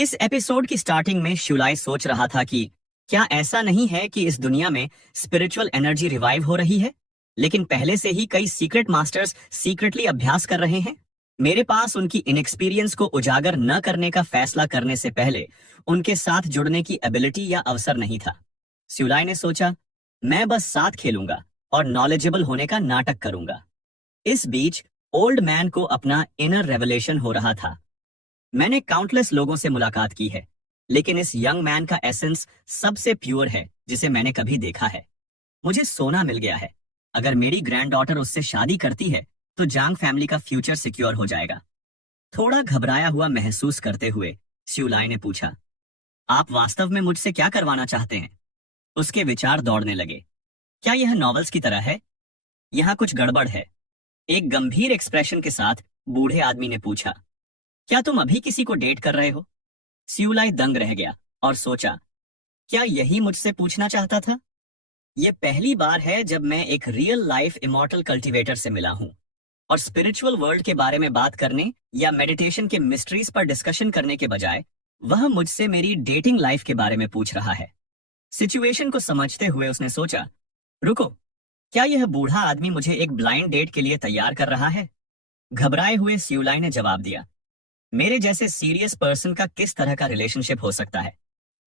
इस एपिसोड की स्टार्टिंग में शुलाई सोच रहा था कि क्या ऐसा नहीं है कि इस दुनिया में स्पिरिचुअल एनर्जी रिवाइव हो रही है, लेकिन पहले से ही कई सीक्रेट मास्टर्स सीक्रेटली अभ्यास कर रहे हैं। मेरे पास उनकी इनएक्सपीरियंस को उजागर न करने का फैसला करने से पहले उनके साथ जुड़ने की एबिलिटी या अवसर नहीं था। शुलाई ने सोचा, मैं बस साथ खेलूंगा और नॉलेजेबल होने का नाटक करूंगा। इस बीच ओल्ड मैन को अपना इनर रेवलेशन हो रहा था। मैंने काउंटलेस लोगों से मुलाकात की है, लेकिन इस यंग मैन का एसेंस सबसे प्योर है जिसे मैंने कभी देखा है। मुझे सोना मिल गया है। अगर मेरी ग्रैंड डॉटर उससे शादी करती है तो जांग फैमिली का फ्यूचर सिक्योर हो जाएगा। थोड़ा घबराया हुआ महसूस करते हुए श्यूलाई ने पूछा, आप वास्तव में मुझसे क्या करवाना चाहते हैं? उसके विचार दौड़ने लगे। क्या यह नॉवेल्स की तरह है? यहाँ कुछ गड़बड़ है। एक गंभीर एक्सप्रेशन के साथ बूढ़े आदमी ने पूछा, क्या तुम अभी किसी को डेट कर रहे हो? श्यूलाई दंग रह गया और सोचा, क्या यही मुझसे पूछना चाहता था? यह पहली बार है जब मैं एक रियल लाइफ इमॉर्टल कल्टीवेटर से मिला हूं और स्पिरिचुअल वर्ल्ड के बारे में बात करने या मेडिटेशन के मिस्ट्रीज पर डिस्कशन करने के बजाय वह मुझसे मेरी डेटिंग लाइफ के बारे में पूछ रहा है। सिचुएशन को समझते हुए उसने सोचा, रुको, क्या यह बूढ़ा आदमी मुझे एक ब्लाइंड डेट के लिए तैयार कर रहा है? घबराए हुए श्यूलाई ने जवाब दिया, मेरे जैसे सीरियस पर्सन का किस तरह का रिलेशनशिप हो सकता है?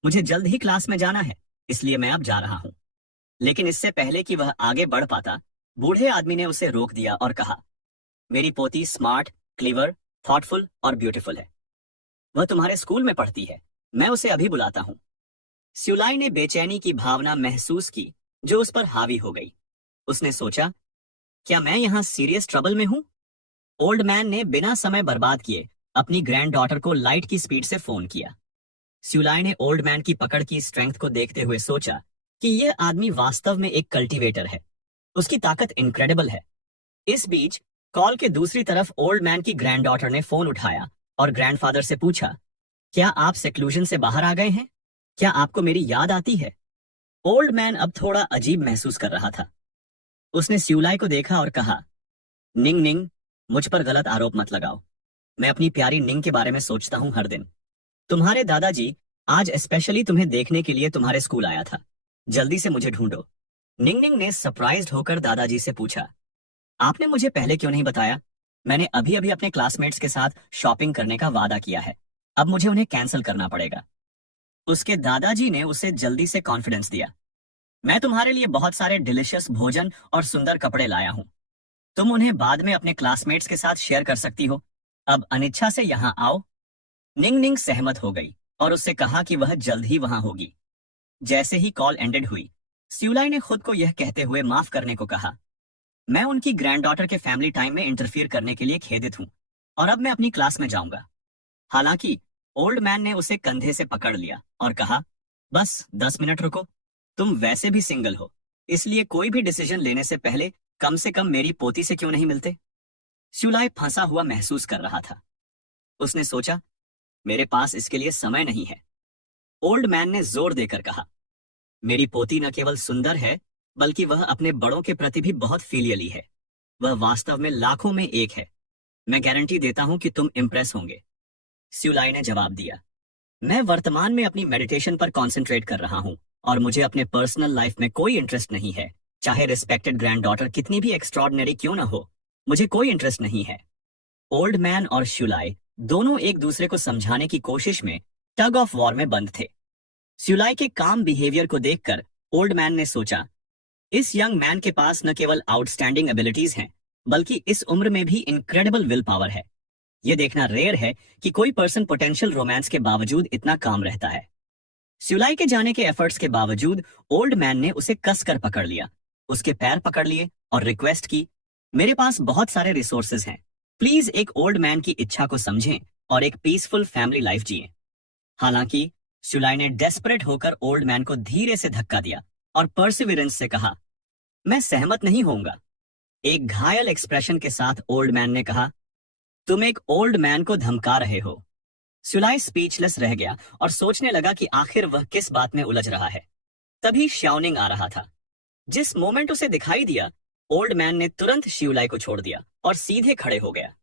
मुझे जल्द ही क्लास में जाना है, इसलिए मैं अब जा रहा हूं। लेकिन इससे पहले कि वह आगे बढ़ पाता, बूढ़े आदमी ने उसे रोक दिया और कहा, मेरी पोती स्मार्ट, क्लीवर, थॉटफुल और ब्यूटीफुल है। वह तुम्हारे स्कूल में पढ़ती है। मैं उसे अभी बुलाता हूं। श्यूलाई ने बेचैनी की भावना महसूस की जो उस पर हावी हो गई। उसने सोचा, क्या मैं यहां सीरियस ट्रबल में हूं? ओल्ड मैन ने बिना समय बर्बाद किए अपनी ग्रैंड डॉटर को लाइट की स्पीड से फोन किया। श्यूलाई ने ओल्ड मैन की पकड़ की स्ट्रेंथ को देखते हुए सोचा कि यह आदमी वास्तव में एक कल्टीवेटर है। उसकी ताकत इनक्रेडिबल है। इस बीच कॉल के दूसरी तरफ ओल्ड मैन की ग्रैंड डॉटर ने फोन उठाया और ग्रैंडफादर से पूछा, क्या आप सेक्लूजन से बाहर आ गए हैं? क्या आपको मेरी याद आती है? ओल्ड मैन अब थोड़ा अजीब महसूस कर रहा था। उसने श्यूलाई को देखा और कहा, निंग निंग, मुझ पर गलत आरोप मत लगाओ। मैं अपनी प्यारी निंग के बारे में सोचता हूं हर दिन। तुम्हारे दादाजी आज स्पेशली तुम्हें देखने के लिए तुम्हारे स्कूल आया था। जल्दी से मुझे ढूंढो। निंग निंग ने सरप्राइज्ड होकर दादाजी से पूछा, आपने मुझे पहले क्यों नहीं बताया? मैंने अभी अभी अपने क्लासमेट्स के साथ शॉपिंग करने का वादा किया है। अब मुझे उन्हें कैंसिल करना पड़ेगा। उसके दादाजी ने उसे जल्दी से कॉन्फिडेंस दिया, मैं तुम्हारे लिए बहुत सारे डिलिशियस भोजन और सुंदर कपड़े लाया हूं। तुम उन्हें बाद में अपने क्लासमेट्स के साथ शेयर कर सकती हो। अब अनिच्छा से यहां आओ। निंग निंग सहमत हो गई और उससे कहा कि वह जल्द ही वहां होगी। जैसे ही कॉल एंडेड हुई, श्यूलाई ने खुद को यह कहते हुए माफ करने को कहा, मैं उनकी ग्रैंड डॉटर के फैमिली टाइम में इंटरफियर करने के लिए खेदित हूं और अब मैं अपनी क्लास में जाऊंगा। हालांकि ओल्ड मैन ने उसे कंधे से पकड़ लिया और कहा, बस 10 मिनट रुको। तुम वैसे भी सिंगल हो, इसलिए कोई भी डिसीजन लेने से पहले कम से कम मेरी पोती से क्यों नहीं मिलते? श्यूलाई फंसा हुआ महसूस कर रहा था। उसने सोचा, मेरे पास इसके लिए समय नहीं है। ओल्ड मैन ने जोर देकर कहा, मेरी पोती न केवल सुंदर है, बल्कि वह अपने बड़ों के प्रति भी बहुत फीलियली है। वह वास्तव में लाखों में एक है। मैं गारंटी देता हूं कि तुम इंप्रेस होंगे। श्यूलाई ने जवाब दिया, मैं वर्तमान में अपनी मेडिटेशन पर कॉन्सेंट्रेट कर रहा हूं और मुझे अपने पर्सनल लाइफ में कोई इंटरेस्ट नहीं है। चाहे रिस्पेक्टेड ग्रैंड डॉटर कितनी भी एक्स्ट्रॉर्डिनरी क्यों ना हो, मुझे कोई इंटरेस्ट नहीं है। ओल्ड मैन और श्यूलाई दोनों एक दूसरे को समझाने की कोशिश में टग ऑफ वॉर में बंद थे। श्यूलाई के काम बिहेवियर को देखकर ओल्ड मैन ने सोचा, इस यंग मैन के पास न केवल आउटस्टैंडिंग एबिलिटीज हैं, बल्कि इस उम्र में भी इनक्रेडिबल विल पावर है। यह देखना रेयर है कि कोई पर्सन पोटेंशियल रोमांस के बावजूद इतना काम रहता है। श्यूलाई के जाने के एफर्ट्स के बावजूद ओल्ड मैन ने उसे कसकर पकड़ लिया, उसके पैर पकड़ लिए और रिक्वेस्ट की, मेरे पास बहुत सारे रिसोर्सेज हैं। प्लीज एक ओल्ड मैन की इच्छा को समझें और एक पीसफुल फैमिली लाइफ जिएं। हालांकि श्यूलाई ने डेस्परेट होकर ओल्ड मैन को धीरे से धक्का दिया और परसिविरेंस से कहा, मैं सहमत नहीं होऊंगा। एक घायल एक्सप्रेशन के साथ ओल्ड मैन ने कहा, तुम एक ओल्ड मैन को धमका रहे हो। श्यूलाई स्पीचलेस रह गया और सोचने लगा कि आखिर वह किस बात में उलझ रहा है। तभी शाओनिंग आ रहा था। जिस मोमेंट उसे दिखाई दिया, ओल्ड मैन ने तुरंत श्यूलाई को छोड़ दिया और सीधे खड़े हो गया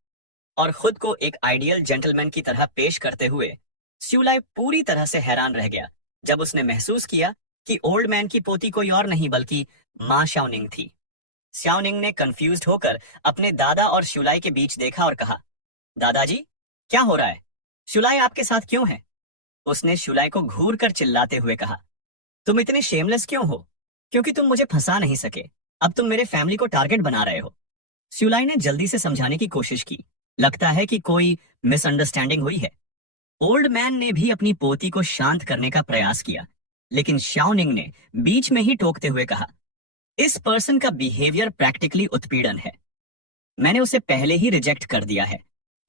और खुद को एक आइडियल जेंटलमैन की तरह पेश करते हुए स्यूलाई पूरी तरह से हैरान रह गया जब उसने महसूस किया कि ओल्ड मैन की पोती कोई और नहीं बल्कि माँ शाओनिंग थी। शाओनिंग ने कंफ्यूज्ड होकर अपने दादा और शुलाई के बीच देखा और कहा, दादाजी, क्या हो रहा है? शुलाई आपके साथ क्यों है? उसने शुलाई को घूर कर चिल्लाते हुए कहा, तुम इतने शेमलेस क्यों हो? क्योंकि तुम मुझे फंसा नहीं सके, अब तुम मेरे फैमिली को टारगेट बना रहे हो। शुलाई ने जल्दी से समझाने की कोशिश की, लगता है कि कोई मिसअंडरस्टैंडिंग हुई है। ओल्ड मैन ने भी अपनी पोती को शांत करने का प्रयास किया, लेकिन शाओनिंग ने बीच में ही टोकते हुए कहा, इस पर्सन का बिहेवियर प्रैक्टिकली उत्पीड़न है। मैंने उसे पहले ही रिजेक्ट कर दिया है,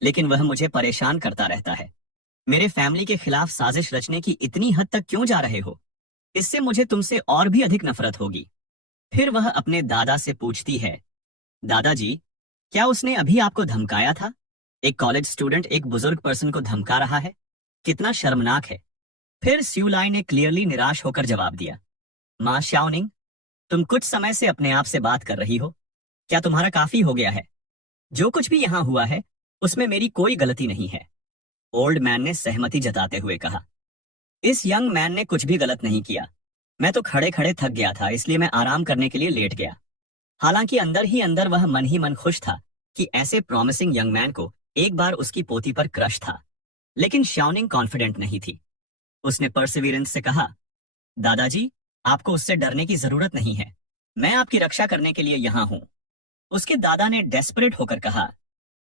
लेकिन वह मुझे परेशान करता रहता है। मेरे फैमिली के खिलाफ साजिश रचने की इतनी हद तक क्यों जा रहे हो? इससे मुझे तुमसे और भी अधिक नफरत होगी। फिर वह अपने दादा से पूछती है, दादाजी, क्या उसने अभी आपको धमकाया था? एक कॉलेज स्टूडेंट एक बुजुर्ग पर्सन को धमका रहा है? कितना शर्मनाक है। फिर स्यूलाई ने क्लियरली निराश होकर जवाब दिया, माँ शाओनिंग, तुम कुछ समय से अपने आप से बात कर रही हो। क्या तुम्हारा काफी हो गया है? जो कुछ भी यहाँ हुआ है उसमें मेरी कोई गलती नहीं है। ओल्ड मैन ने सहमति जताते हुए कहा, इस यंग मैन ने कुछ भी गलत नहीं किया। मैं तो खड़े खड़े थक गया था, इसलिए मैं आराम करने के लिए लेट गया। हालांकि अंदर ही अंदर वह मन ही मन खुश था कि ऐसे प्रॉमिसिंग यंग मैन को एक बार उसकी पोती पर क्रश था। लेकिन शाओनिंग कॉन्फिडेंट नहीं थी। उसने परसिविरेंस से कहा, दादाजी, आपको उससे डरने की जरूरत नहीं है। मैं आपकी रक्षा करने के लिए यहाँ हूँ। उसके दादा ने डेस्परेट होकर कहा,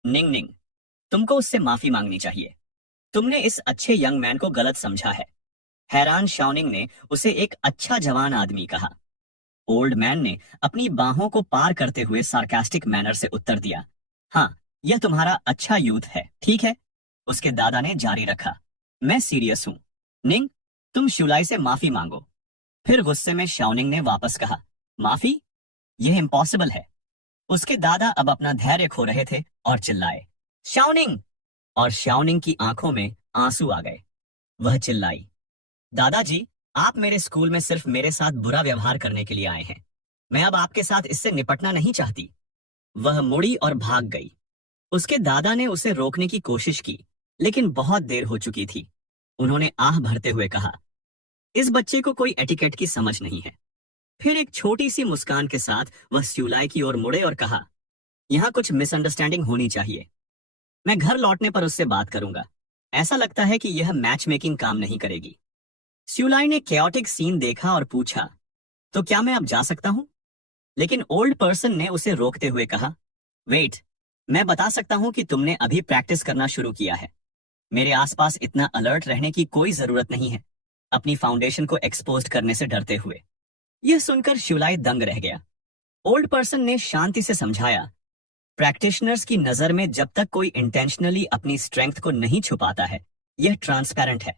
निंग निंग, तुमको उससे माफी मांगनी चाहिए। तुमने इस अच्छे यंग मैन को गलत समझा है। हैरान शाओनिंग ने उसे एक अच्छा जवान आदमी कहा। ओल्ड मैन ने अपनी बाहों को पार करते हुए सार्कास्टिक मैनर से उत्तर दिया, हाँ, यह तुम्हारा अच्छा यूथ है, ठीक है। उसके दादा ने जारी रखा, मैं सीरियस हूं। निंग, तुम शुलाई से माफी मांगो। फिर गुस्से में शाओनिंग ने वापस कहा, माफी? यह इम्पॉसिबल है। उसके दादा अब अपना धैर्य खो रहे थे और चिल्लाए, शाओनिंग! और शाओनिंग की आंखों में आंसू आ गए। वह चिल्लाई, दादाजी, आप मेरे स्कूल में सिर्फ मेरे साथ बुरा व्यवहार करने के लिए आए हैं। मैं अब आपके साथ इससे निपटना नहीं चाहती। वह मुड़ी और भाग गई। उसके दादा ने उसे रोकने की कोशिश की, लेकिन बहुत देर हो चुकी थी। उन्होंने आह भरते हुए कहा, इस बच्चे को कोई एटिकेट की समझ नहीं है। फिर एक छोटी सी मुस्कान के साथ वह स्यूलाई की ओर मुड़े और कहा, यहाँ कुछ मिसअंडरस्टैंडिंग होनी चाहिए। मैं घर लौटने पर उससे बात करूंगा। ऐसा लगता है कि यह मैच मेकिंग काम नहीं करेगी। स्यूलाई ने कैओटिक सीन देखा और पूछा, तो क्या मैं अब जा सकता हूं? लेकिन ओल्ड पर्सन ने उसे रोकते हुए कहा, वेट, मैं बता सकता हूं कि तुमने अभी प्रैक्टिस करना शुरू किया है। मेरे आसपास इतना अलर्ट रहने की कोई जरूरत नहीं है, अपनी फाउंडेशन को एक्सपोज करने से डरते हुए। यह सुनकर शिवलाई दंग रह गया। ओल्ड पर्सन ने शांति से समझाया, प्रैक्टिशनर्स की नजर में जब तक कोई इंटेंशनली अपनी स्ट्रेंथ को नहीं छुपाता है, यह ट्रांसपेरेंट है।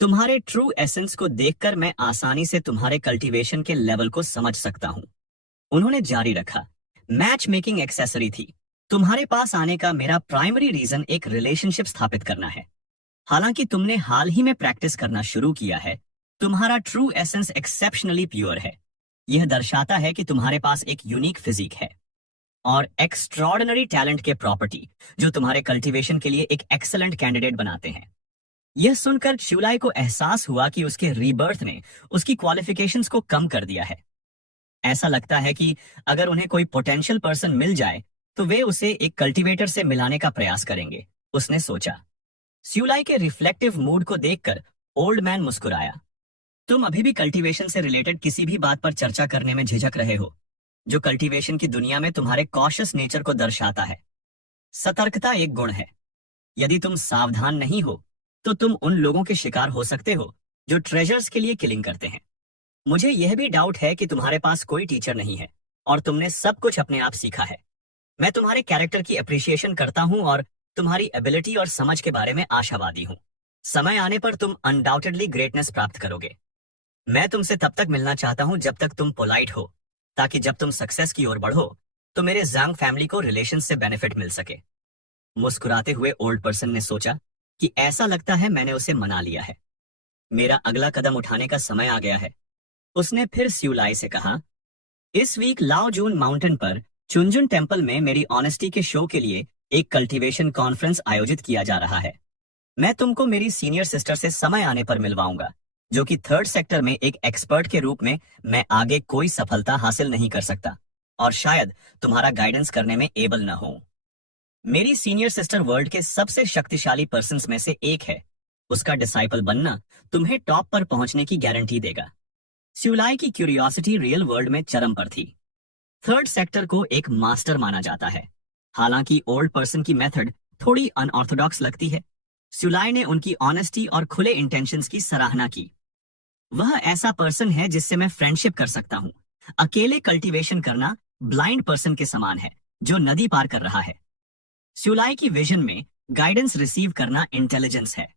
तुम्हारे ट्रू एसेंस को देखकर मैं आसानी से तुम्हारे कल्टीवेशन के लेवल को समझ सकता हूं। उन्होंने जारी रखा, मैच मेकिंग एक्सेसरी थी। तुम्हारे पास आने का मेरा प्राइमरी रीजन एक रिलेशनशिप स्थापित करना है। हालांकि तुमने हाल ही में प्रैक्टिस करना शुरू किया है, तुम्हारा ट्रू एसेंस एक्सेप्शनली प्योर है। यह दर्शाता है कि तुम्हारे पास एक यूनिक फिजिक है और एक्स्ट्रॉर्डिनरी टैलेंट के प्रॉपर्टी, जो तुम्हारे कल्टीवेशन के लिए एक एक्सेलेंट कैंडिडेट बनाते हैं। यह सुनकर शुलाई को एहसास हुआ कि उसके रीबर्थ ने उसकी क्वालिफिकेशंस को कम कर दिया है। ऐसा लगता है कि अगर उन्हें कोई पोटेंशियल पर्सन मिल जाए तो वे उसे एक कल्टीवेटर से मिलाने का प्रयास करेंगे, उसने सोचा। स्यूलाई के रिफ्लेक्टिव मूड को देखकर ओल्ड मैन मुस्कुराया, तुम अभी भी कल्टीवेशन से रिलेटेड किसी भी बात पर चर्चा करने में झिझक रहे हो, जो कल्टीवेशन की दुनिया में तुम्हारे कॉशियस नेचर को दर्शाता है। सतर्कता एक गुण है। यदि तुम सावधान नहीं हो तो तुम उन लोगों के शिकार हो सकते हो जो ट्रेजर्स के लिए किलिंग करते हैं। मुझे यह भी डाउट है कि तुम्हारे पास कोई टीचर नहीं है और तुमने सब कुछ अपने आप सीखा है। मैं तुम्हारे कैरेक्टर की अप्रिसिएशन करता हूं और तुम्हारी एबिलिटी और समझ के बारे में आशावादी हूं। समय आने पर तुम अनडाउटेडली ग्रेटनेस प्राप्त करोगे। मैं तुमसे तब तक मिलना चाहता हूं जब तक तुम पोलाइट हो, ताकि जब तुम सक्सेस की ओर बढ़ो तो मेरे जांग फैमिली को रिलेशन से बेनिफिट मिल सके। मुस्कुराते हुए ओल्ड पर्सन ने सोचा कि ऐसा लगता है मैंने उसे मना लिया है। मेरा अगला कदम उठाने का समय आ गया है। उसने फिर स्यूलाई से कहा, इस वीक लाओ जून माउंटेन पर चुनजुन टेम्पल में मेरी ऑनेस्टी के शो के लिए एक कल्टीवेशन कॉन्फ्रेंस आयोजित किया जा रहा है। मैं तुमको मेरी सीनियर सिस्टर से समय आने पर मिलवाऊंगा, जो कि थर्ड सेक्टर में एक एक्सपर्ट के रूप में मैं आगे कोई सफलता हासिल नहीं कर सकता और शायद तुम्हारा गाइडेंस करने में एबल न हो। मेरी सीनियर सिस्टर वर्ल्ड के सबसे शक्तिशाली पर्सन्स में से एक है। उसका डिसाइपल बनना तुम्हें टॉप पर पहुंचने की गारंटी देगा। स्यूलाई की क्यूरियोसिटी रियल वर्ल्ड में चरम पर थी। थर्ड सेक्टर को एक मास्टर माना जाता है। हालांकि ओल्ड पर्सन की मेथड थोड़ी अनऑर्थोडॉक्स लगती है, स्यूलाई ने उनकी ऑनेस्टी और खुले इंटेंशंस की सराहना की। वह ऐसा पर्सन है जिससे मैं फ्रेंडशिप कर सकता हूँ। अकेले कल्टीवेशन करना ब्लाइंड पर्सन के समान है जो नदी पार कर रहा है। स्यूलाई की विजन में गाइडेंस रिसीव करना इंटेलिजेंस है।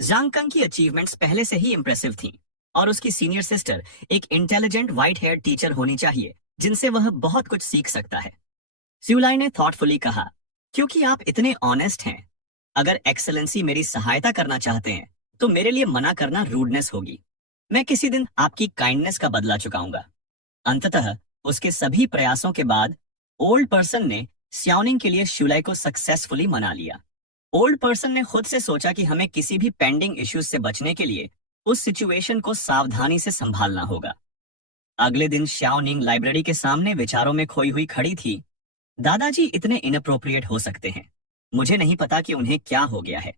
जांगकंग की अचीवमेंट्स पहले से ही इंप्रेसिव थीं और उसकी सीनियर सिस्टर एक इंटेलिजेंट व्हाइट हेयर टीचर होनी चाहिए जिनसे वह बहुत कुछ सीख सकता है। स्यूलाई ने थॉटफुली कहा, क्योंकि आप इतने ऑनेस्ट हैं, अगर एक्सेलेंसी मेरी सहायता करना चाहते हैं तो मेरे लिए मना करना रूडनेस होगी। मैं किसी दिन आपकी काइंडनेस का बदला चुकाऊंगा। अंततः उसके सभी प्रयासों के बाद ओल्ड पर्सन ने स्याओनिंग के लिए शूलाई को सक्सेसफुली मना लिया। ओल्ड पर्सन ने खुद से सोचा कि हमें किसी भी पेंडिंग इश्यूज से बचने के लिए उस सिचुएशन को सावधानी से संभालना होगा। अगले दिन श्याओनिंग लाइब्रेरी के सामने विचारों में खोई हुई खड़ी थी। दादाजी इतने इनअप्रोप्रिएट हो सकते हैं, मुझे नहीं पता कि उन्हें क्या हो गया है।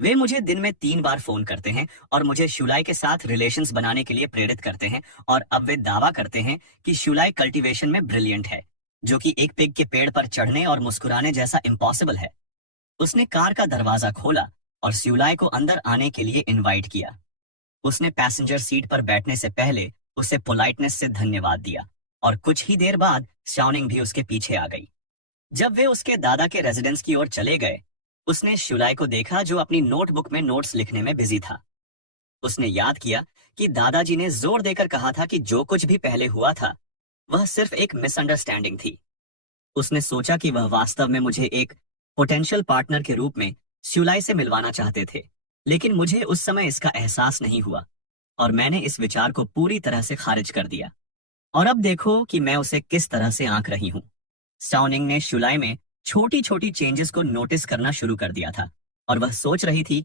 वे मुझे दिन में 3 बार फोन करते हैं और मुझे शूलाई के साथ रिलेशंस बनाने के लिए प्रेरित करते हैं, और अब वे दावा करते हैं कि शूलाई कल्टीवेशन में ब्रिलियंट है, जो कि एक पिग के पेड़ पर चढ़ने और मुस्कुराने जैसा इम्पॉसिबल है। उसने कार का दरवाजा खोला और स्यूलाई को अंदर आने के लिए इनवाइट किया। उसने पैसेंजर सीट पर बैठने से पहले उसे पोलाइटनेस से धन्यवाद दिया और कुछ ही देर बाद श्याओनिंग भी उसके पीछे आ गई। जब वे उसके दादा के रेजिडेंस की ओर चले गए, उसने शूलाई को देखा जो अपनी नोटबुक में नोट्स लिखने में बिजी था। उसने याद किया कि दादाजी ने जोर देकर कहा था कि जो कुछ भी पहले हुआ था वह सिर्फ एक मिसअंडरस्टैंडिंग थी। उसने सोचा कि वह वास्तव में मुझे एक पोटेंशियल पार्टनर के रूप में शूलाई से मिलवाना चाहते थे, लेकिन मुझे उस समय इसका एहसास नहीं हुआ और मैंने इस विचार को पूरी तरह से खारिज कर दिया। और अब देखो कि मैं उसे किस तरह से आंक रही हूँ। स्याओनिंग ने शूलाई में छोटी छोटी चेंजेस को नोटिस करना शुरू कर दिया था और वह सोच रही थी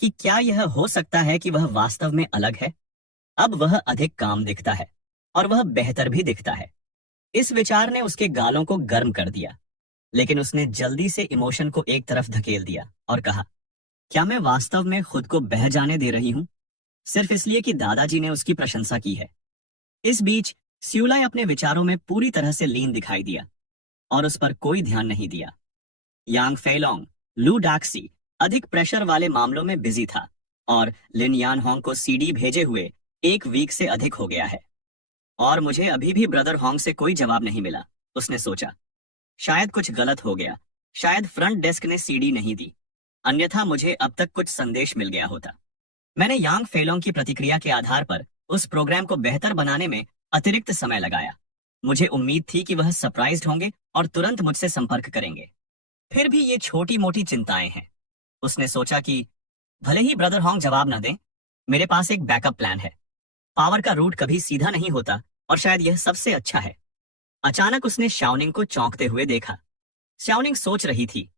कि क्या यह हो सकता है कि वह वास्तव में अलग है। अब वह अधिक काम दिखता है और वह बेहतर भी दिखता है। इस विचार ने उसके गालों को गर्म कर दिया, लेकिन उसने जल्दी से इमोशन को एक तरफ धकेल दिया और कहा, क्या मैं वास्तव में खुद को बह जाने दे रही हूं सिर्फ इसलिए कि दादाजी ने उसकी प्रशंसा की है। इस बीच स्यूलाई अपने विचारों में पूरी तरह से लीन दिखाई दिया और उस पर कोई ध्यान नहीं दिया। यांग फेलोंग, लू डाक्सी अधिक प्रेशर वाले मामलों में बिजी था और लिन यान होंग को सीडी भेजे हुए 1 वीक से अधिक हो गया है और मुझे अभी भी ब्रदर होंग से कोई जवाब नहीं मिला। उसने सोचा, शायद कुछ गलत हो गया, शायद फ्रंट डेस्क ने सीडी नहीं दी, अन्यथा मुझे अब तक कुछ संदेश मिल गया होता। मैंने यांग फेलोंग की प्रतिक्रिया के आधार पर उस प्रोग्राम को बेहतर बनाने में अतिरिक्त समय लगाया। मुझे उम्मीद थी कि वह सरप्राइज्ड होंगे और तुरंत मुझसे संपर्क करेंगे। फिर भी ये छोटी मोटी चिंताएं हैं। उसने सोचा कि भले ही ब्रदर होंग जवाब न दें, मेरे पास एक बैकअप प्लान है। पावर का रूट कभी सीधा नहीं होता और शायद यह सबसे अच्छा है। अचानक उसने श्याओनिंग को चौंकते हुए देखा। श्याओनिंग सोच रही थी,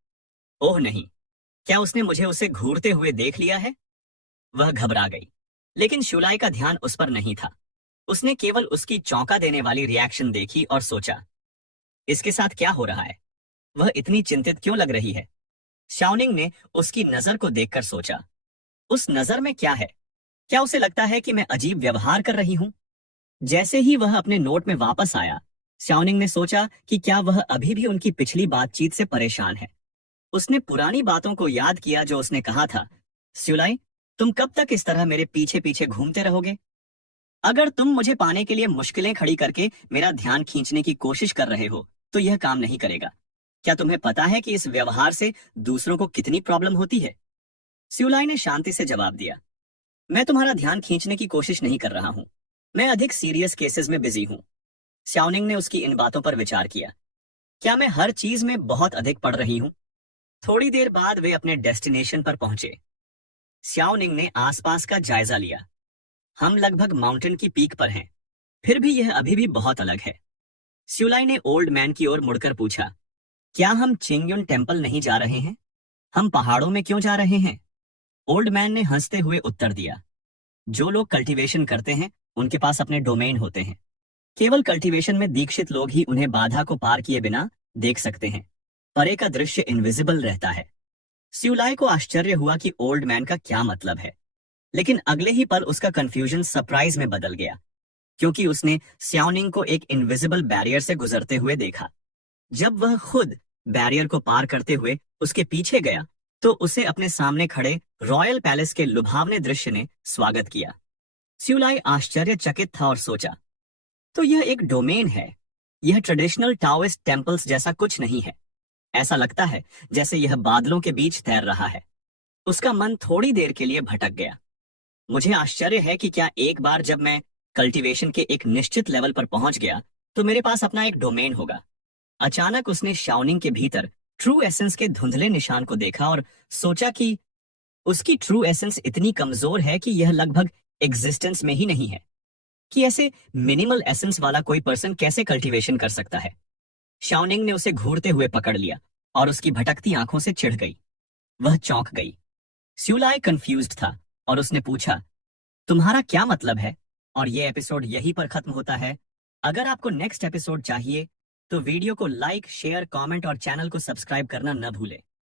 ओह नहीं, क्या उसने मुझे उसे घूरते हुए देख लिया है? वह घबरा गई, लेकिन शूलाई का ध्यान उस पर नहीं था। उसने केवल उसकी चौंका देने वाली रिएक्शन देखी और सोचा, इसके साथ क्या हो रहा है? वह इतनी चिंतित क्यों लग रही है? श्याओनिंग ने उसकी नजर को देखकर सोचा, उस नजर में क्या है? क्या उसे लगता है कि मैं अजीब व्यवहार कर रही हूं? जैसे ही वह अपने नोट में वापस आया, श्याओनिंग ने सोचा कि क्या वह अभी भी उनकी पिछली बातचीत से परेशान है। उसने पुरानी बातों को याद किया जो उसने कहा था, स्यूलाई, तुम कब तक इस तरह मेरे पीछे पीछे घूमते रहोगे? अगर तुम मुझे पाने के लिए मुश्किलें खड़ी करके मेरा ध्यान खींचने की कोशिश कर रहे हो तो यह काम नहीं करेगा। क्या तुम्हें पता है कि इस व्यवहार से दूसरों को कितनी प्रॉब्लम होती है? स्यूलाई ने शांति से जवाब दिया, मैं तुम्हारा ध्यान खींचने की कोशिश नहीं कर रहा हूं, मैं अधिक सीरियस केसेस में बिजी हूं। श्याओनिंग ने उसकी इन बातों पर विचार किया। क्या मैं हर चीज में बहुत अधिक पढ़ रही हूं? थोड़ी देर बाद वे अपने डेस्टिनेशन पर पहुंचे। श्याओनिंग ने आसपास का जायजा लिया। हम लगभग माउंटेन की पीक पर हैं, फिर भी यह अभी भी बहुत अलग है। स्यूलाई ने ओल्ड मैन की ओर मुड़कर पूछा, क्या हम चिंगयुन टेम्पल नहीं जा रहे हैं? हम पहाड़ों में क्यों जा रहे हैं? ओल्ड मैन ने हंसते हुए उत्तर दिया, जो लोग कल्टीवेशन करते हैं उनके पास अपने डोमेन होते हैं। केवल कल्टीवेशन में दीक्षित लोग ही उन्हें बाधा को पार किए बिना देख सकते हैं। परे का दृश्य इनविजिबल रहता है। स्यूलाई को आश्चर्य हुआ कि ओल्ड मैन का क्या मतलब है, लेकिन अगले ही पल उसका कंफ्यूजन सरप्राइज में बदल गया, क्योंकि उसने स्याओनिंग को एक इनविजिबल बैरियर से गुजरते हुए देखा। जब वह खुद बैरियर को पार करते हुए उसके पीछे गया तो उसे अपने सामने खड़े रॉयल पैलेस के लुभावने दृश्य ने स्वागत किया। स्यूलाई आश्चर्यचकित था और सोचा, तो यह एक डोमेन है। यह ट्रेडिशनल टाओइस्ट टेम्पल्स जैसा कुछ नहीं है। ऐसा लगता है जैसे यह बादलों के बीच तैर रहा है। उसका मन थोड़ी देर के लिए भटक गया। मुझे आश्चर्य है कि क्या एक बार जब मैं कल्टीवेशन के एक निश्चित लेवल पर पहुंच गया तो मेरे पास अपना एक डोमेन होगा। अचानक उसने शाओनिंग के भीतर ट्रू एसेंस के धुंधले निशान को देखा और सोचा कि उसकी ट्रू एसेंस इतनी कमजोर है कि यह लगभग एग्जिस्टेंस में ही नहीं है। कि ऐसे मिनिमल एसेंस वाला कोई पर्सन कैसे कल्टीवेशन कर सकता है। शाओनिंग ने उसे घूरते हुए पकड़ लिया और उसकी भटकती आंखों से चिढ़ गई। वह चौंक गई। स्यूलाई कंफ्यूज्ड था और उसने पूछा, तुम्हारा क्या मतलब है? और ये एपिसोड यहीं पर खत्म होता है। अगर आपको नेक्स्ट एपिसोड चाहिए तो वीडियो को लाइक, शेयर, कमेंट और चैनल को सब्सक्राइब करना न भूलें।